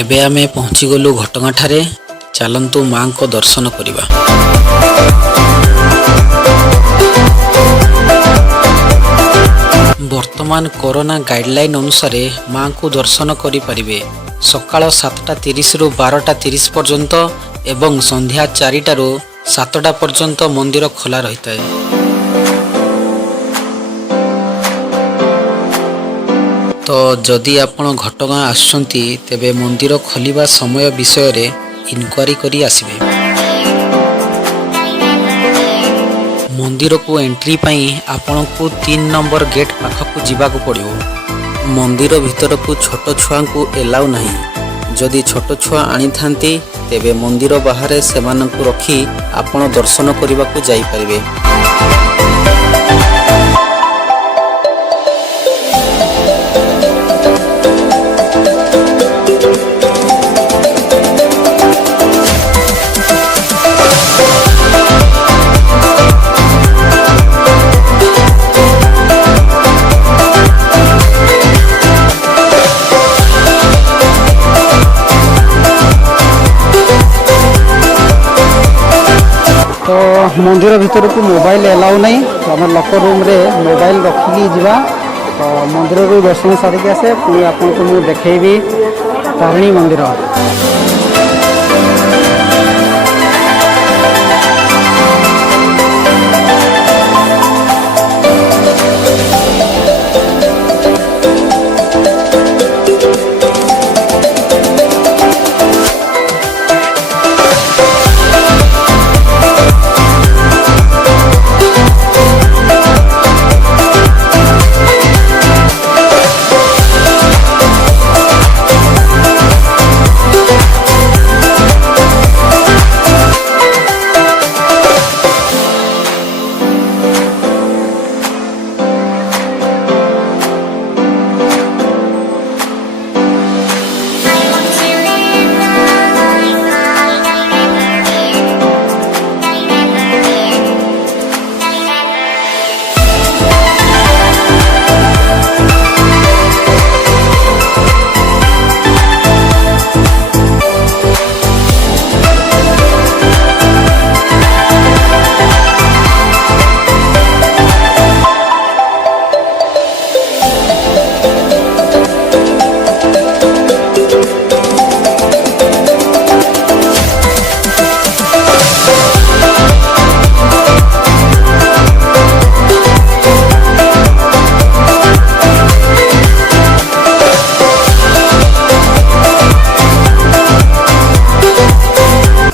एबे आमे पहुँची गलु घटगाँ ठारे। चलंतु माँ को दर्शन करिबा। वर्तमान कोरोना गाइडलाइन अनुसार माँ को दर्शन करि परिबे सकाळ 7:30 रु 12:30 पर्यंत एवं संध्या 4टा रु 7टा पर्यंत मंदिर खोला रहिता है। तो जदि आपण घटगाँ आसुचंती तेबे मंदिर खोलिबा समय विषय रे इनक्वारी करी आसिबे। मंदिर को एंट्री पाई आपण को 3 नंबर गेट पाखक जीवाक पड़िबो। मंदिर भीतर को छोट छुआ को एलाउ नहीं। जदि छोट छुआ आनी थांती तेबे मंदिर बाहर सेमानंकु रखी आपण दर्शन करने को जाई परिबे। तो मंदिर भीतर को मोबाइल एलाउ नहीं। तो आम लकर रूम रे मोबाइल रखिकी जीवा। तो मंदिर को दर्शन सारिक आसे पुणी आपको मुझे देखी तारिणी मंदिर।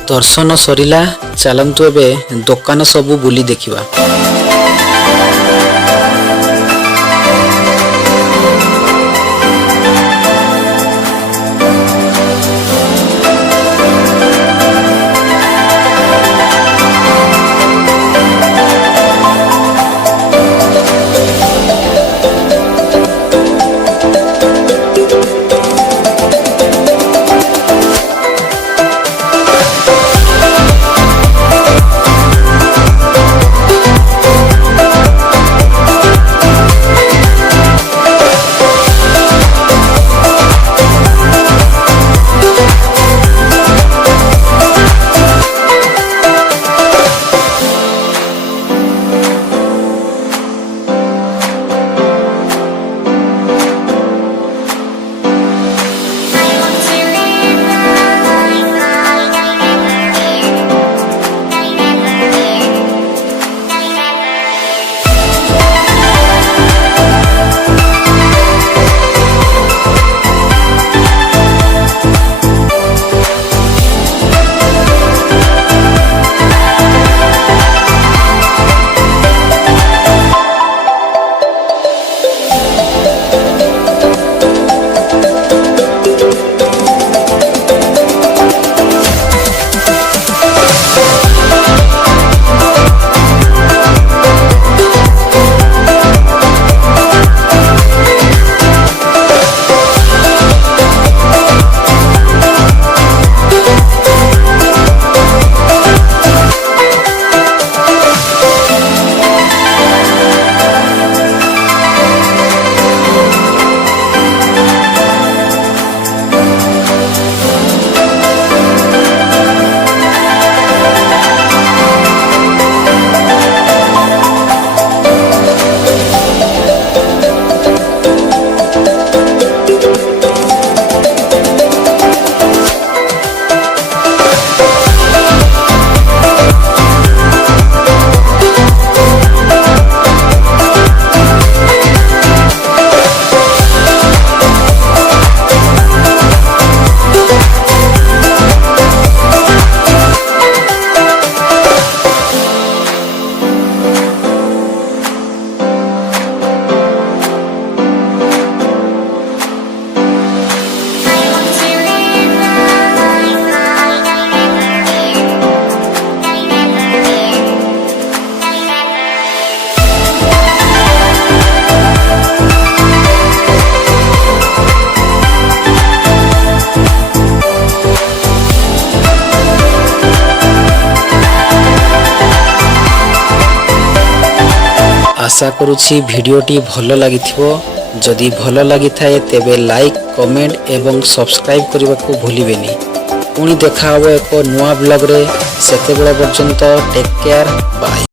दर्शन सरिला। चलंतु एबे दुकान सबू बुली देखिबा। आशा करुछि भिडियोटी भल लागिथिबो। जदि भल लागिथाए तेबे लाइक कमेंट एवं सब्सक्राइब करने को भूलिबेनी। पुणी देखा हबो एक नुआ ब्लॉग रे। सेतेबेला पर्यंत टेक केयर बाय।